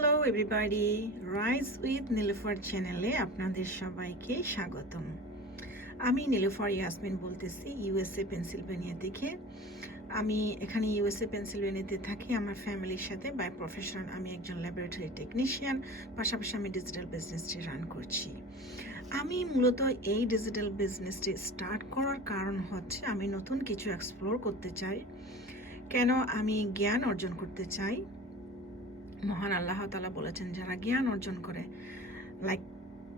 Hello everybody, rise with Nilufar চ্যানেলে আপনাদের সবাইকে স্বাগতম। আমি নীলুফার ইয়াসমিন বলতেছি ইউএসএ পেনসিলভেনিয়া থেকে। আমি এখানে ইউএসএ পেনসিলভেনিয়াতে থাকি আমার ফ্যামিলির সাথে। বাই প্রফেশন আমি একজন ল্যাবরেটরি টেকনিশিয়ান, পাশাপাশি আমি ডিজিটাল বিজনেসটি রান করছি। আমি মূলত এই ডিজিটাল বিজনেসটি স্টার্ট করার কারণ হচ্ছে আমি নতুন কিছু এক্সপ্লোর করতে চাই। কেন? আমি জ্ঞান অর্জন করতে চাই। মহান আল্লাহ তাআলা বলেছেন যারা জ্ঞান অর্জন করে লাইক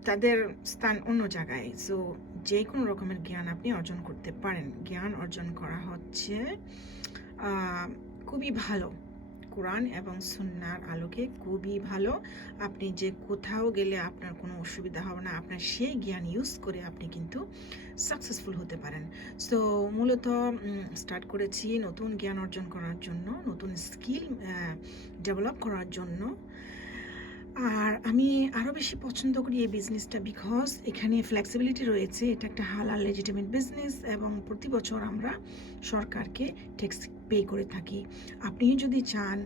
তাদের স্থান অন্য জায়গায়। সো যে কোনো রকমের জ্ঞান আপনি অর্জন করতে পারেন। জ্ঞান অর্জন করা হচ্ছে খুবই ভালো, কোরআন এবং সুন্নাহর আলোকে খুবই ভালো। আপনি যে কোথাও গেলে আপনার কোনো অসুবিধা হবে না, আপনার সেই জ্ঞান ইউজ করে আপনি কিন্তু সাকসেসফুল হতে পারেন। সো মূলত স্টার্ট করেছি নতুন জ্ঞান অর্জন করার জন্য, নতুন স্কিল ডেভেলপ করার জন্য। আর আমি আরও বেশি পছন্দ করি এই বিজনেসটা বিকজ এখানে ফ্লেক্সিবিলিটি রয়েছে। এটা একটা হালাল লেজিটিমেট বিজনেস এবং প্রতি বছর আমরা সরকারকে ট্যাক্স পে করে থাকি। আপনি যদি চান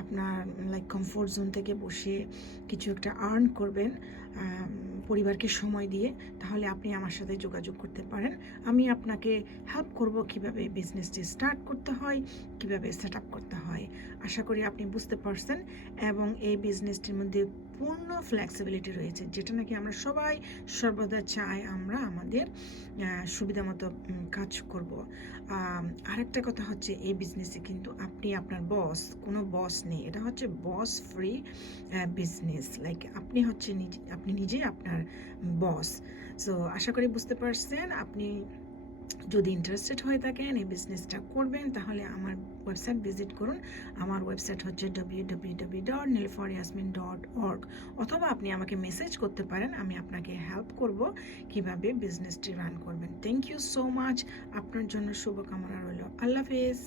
আপনার লাইক কমফোর্ট জোন থেকে বসে কিছু একটা আর্ন করবেন পরিবারকে সময় দিয়ে, তাহলে আপনি আমার সাথে যোগাযোগ করতে পারেন। আমি আপনাকে হেল্প করব কিভাবে বিজনেসটি স্টার্ট করতে হয়, কিভাবে সেট আপ করতে হয়। আশা করি আপনি বুঝতে পারছেন। এবং এই বিজনেসটির মধ্যে পূর্ণ ফ্লেক্সিবিলিটি রয়েছে, যেটা নাকি আমরা সবাই সর্বদা চাই আমরা আমাদের সুবিধা মতো কাজ করব। আরেকটা কথা হচ্ছে এই বিজনেসে কিন্তু আপনি আপনার বস, কোনো বস নেই। এটা হচ্ছে বস ফ্রি বিজনেস। লাইক আপনি নিজেই আপনার বস। সো আশা করি বুঝতে পারছেন। আপনি যদি ইন্টারেস্টেড হয়ে থাকেন এই বিজনেসটা করবেন, তাহলে আমার ওয়েবসাইট ভিজিট করুন। আমার ওয়েবসাইট হচ্ছে www.niluffaryasmin.org, অথবা আপনি আমাকে মেসেজ করতে পারেন, আমি আপনাকে হেল্প করব কিভাবে বিজনেসটি রান করবেন। Thank you so much. আপনার জন্য শুভকামনা রইল। আল্লাহ হাফেজ।